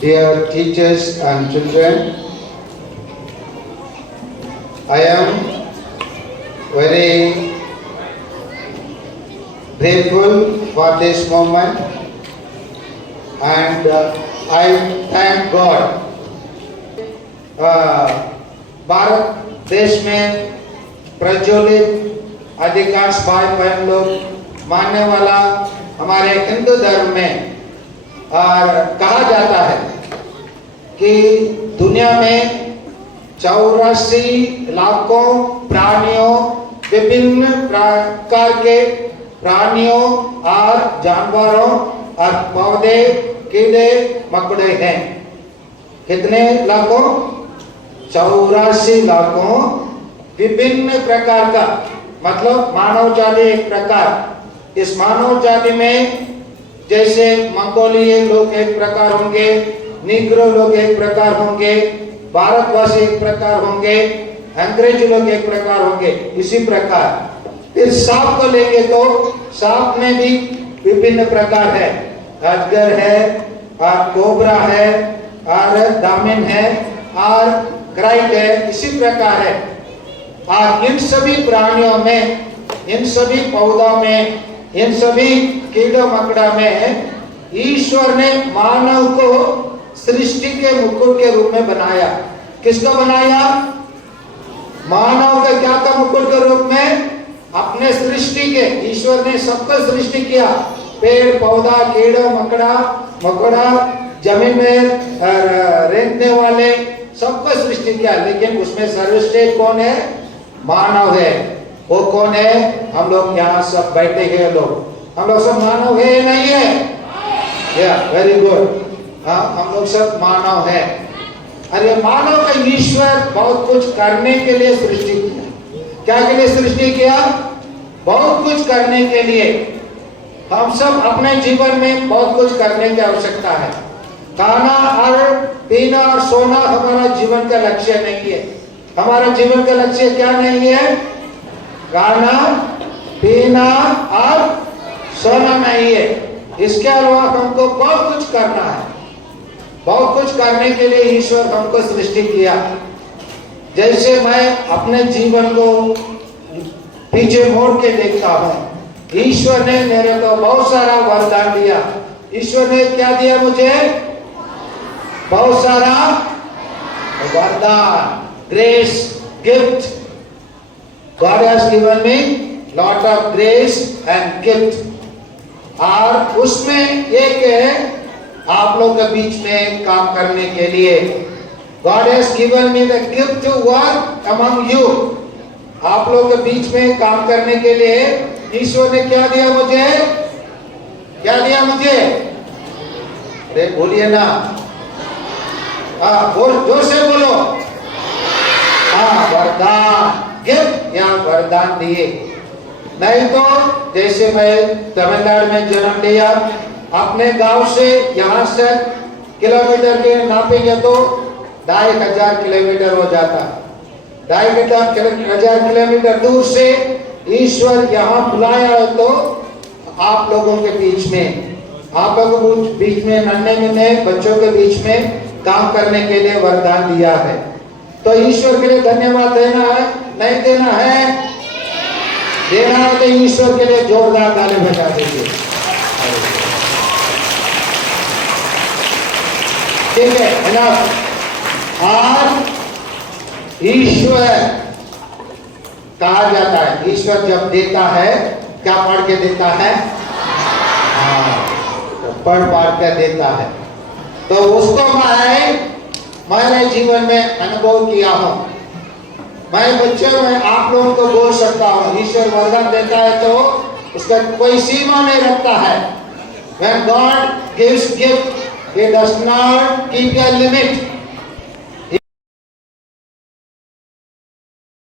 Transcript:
dear teachers and children, I am very grateful for this moment and I thank God. Bharat देश में प्रज्वलित अधिकांश भाई बहन लोग मानने वाला हमारे हिंदू धर्म में और कहा जाता है कि दुनिया में 84 लाखों प्राणियों, विभिन्न प्रकार के प्राणियों और जानवरों और पौधे, कीड़े मकोड़े हैं। कितने लाखों? 84 लाखों विभिन्न प्रकार का, मतलब मानव जाति एक प्रकार। इस मानव जाति में जैसे मंगोलियन लोग एक प्रकार होंगे, निग्रो लोग एक प्रकार होंगे, भारतवासी एक प्रकार होंगे, अंग्रेजी लोग एक प्रकार होंगे, इसी प्रकार फिर सांप को लेंगे तो सांप में भी विभिन्न प्रकार है। अजगर है और कोबरा है और दामिन है और क्राइट है, इसी प्रकार है। और इन सभी प्राणियों में, इन सभी पौधों में, इन सभी कीड़ों मकोड़ों में ईश्वर ने मानव को सृष्टि के मुकुट के रूप में बनाया। किसको बनाया? मानव के क्या का मुकुट के रूप में? अपने सृष्टि के। ईश्वर ने सबको सृष्टि किया, पेड़ पौधा, कीड़ा मकोड़ा, जमीन में रेंगने वाले सबको सृष्टि किया, लेकिन उसमें सर्वश्रेष्ठ कौन है? मानव है। वो कौन है? हम लोग यहाँ सब बैठे हैं लोग, हम लोग सब मानव है या नहीं है? या वेरी गुड। हाँ, हम लोग सब मानव है। अरे मानव का ईश्वर बहुत कुछ करने के लिए सृष्टि किया। क्या के लिए सृष्टि किया? बहुत कुछ करने के लिए। हम सब अपने जीवन में बहुत कुछ करने की आवश्यकता है। खाना और पीना और सोना हमारा जीवन का लक्ष्य नहीं है। हमारा जीवन का लक्ष्य क्या नहीं है? खाना, पीना और सोना नहीं है। इसके अलावा हमको बहुत कुछ करना है। बहुत कुछ करने के लिए ईश्वर हमको सृष्टि किया। जैसे मैं अपने जीवन को पीछे मोड़ के देखता हूँ, ईश्वर ने मेरे को बहुत सारा वरदान दिया। ईश्वर ने क्या दिया मुझे? बहुत सारा वरदान, grace, gift. God has given me lot of grace and gift। और उसमें एक है आप लोग के बीच में काम करने के लिए। God has given me the gift to work among you। आप लोग के बीच में काम करने के लिए ईश्वर ने क्या दिया मुझे? क्या दिया मुझे? अरे बोलिए ना, जोर से बोलो। हाँ, वरदान, गिफ्ट या वरदान दिए। नहीं तो जैसे मैं तमिलनाडु में जन्म लिया, अपने गांव से यहाँ से किलोमीटर के नापेंगे तो 2500 किलोमीटर हो जाता। 2500 किलोमीटर दूर से ईश्वर यहाँ बुलाया है तो आप लोगों के बीच में, आप लोगों के बीच में, नन्हे मुन्ने बच्चों के बीच में काम करने के लिए वरदान दिया है। तो ईश्वर के लिए धन्यवाद देना है, नहीं देना है? देना है तो ईश्वर के लिए जोरदार ताली बजा दीजिए। ठीक है ना? और ईश्वर कहा जाता है, ईश्वर जब देता है क्या पढ़ के देता है? तो पढ़ के देता है। तो उसको मैंने जीवन में अनुभव किया हूँ। मैं बच्चों में आप लोगों को बोल सकता हूँ, ईश्वर वरदान देता है तो उसका कोई सीमा नहीं रखता है। When God gives gift, He does not keep a limit।